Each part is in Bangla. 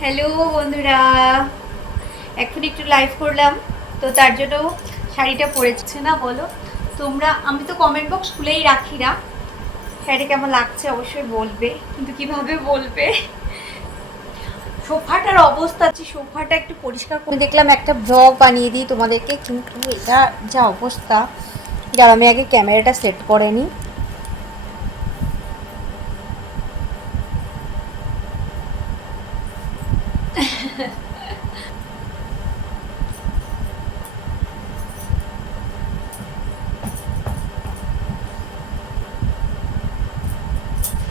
হ্যালো বন্ধুরা, এখন একটু লাইভ করলাম, তো তার জন্য শাড়িটা পরেছে না বলো তোমরা। আমি তো কমেন্ট বক্স খুলেই রাখি না। শাড়িটা কেমন লাগছে অবশ্যই বলবে, কিন্তু কিভাবে বলবে। সোফাটার অবস্থা আছে, সোফাটা একটু পরিষ্কার করে দেখলাম একটা ব্লগ বানিয়ে দিই তোমাদেরকে, কিন্তু এটা যা অবস্থা। যার আমি আগে ক্যামেরাটা সেট করে নিই।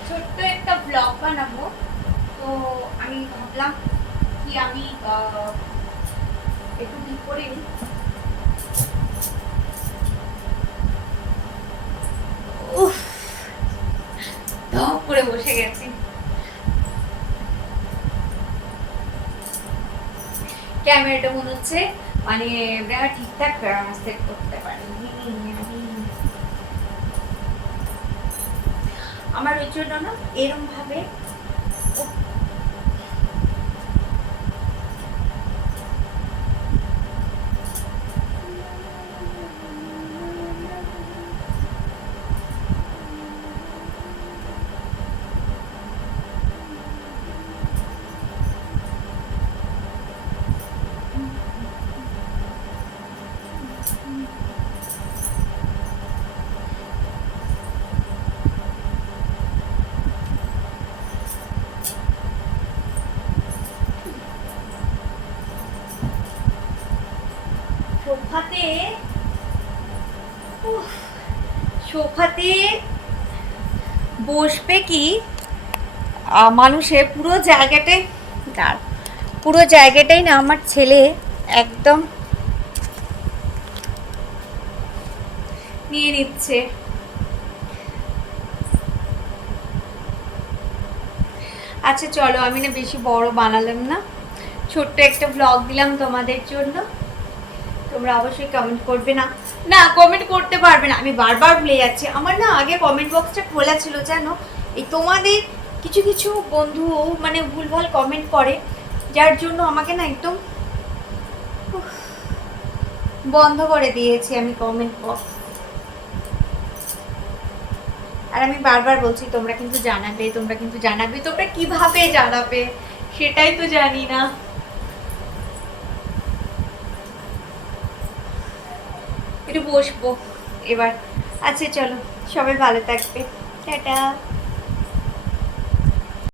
ছোট্ট একটা ব্লগ বানাবো, তো আমি ভাবলাম কি আমি একটু ঠিক করে নিই। উফ, ধপ করে বসে গেছি। ক্যামেরাটা মনে হচ্ছে মানে ঠিকঠাক সেট করতে পারিনি আমি। আমার ওই জন্য না এরম ভাবে সোফাতে সোফাতে বসবে কি মানুষে পুরো জায়গাটাই না আমার ছেলে একদম নিয়ে নিচ্ছে। আচ্ছা চলো, আমি না বেশি বড় বানালাম না, ছোট্ট একটা ব্লগ দিলাম তোমাদের জন্য। তোমরা অবশ্যই কমেন্ট করবে না, না কমেন্ট করতে পারবে না, আমি বারবার ভুলে যাচ্ছি। আমার না আগে কমেন্ট বক্সটা খোলা ছিল জানো, এই তোমাদের কিছু কিছু বন্ধু মানে ভুলভাল কমেন্ট করে, যার জন্য আমাকে না একদম বন্ধ করে দিয়েছি আমি কমেন্ট বক্স। আর আমি বারবার বলছি তোমরা কিন্তু জানাবে, তোমরা কিন্তু জানাবে, তোমরা কিভাবে জানাবে সেটাই তো জানি না। একটু বসবো এবার। আচ্ছা চলো, সবাই ভালো থাকবে, টাটা।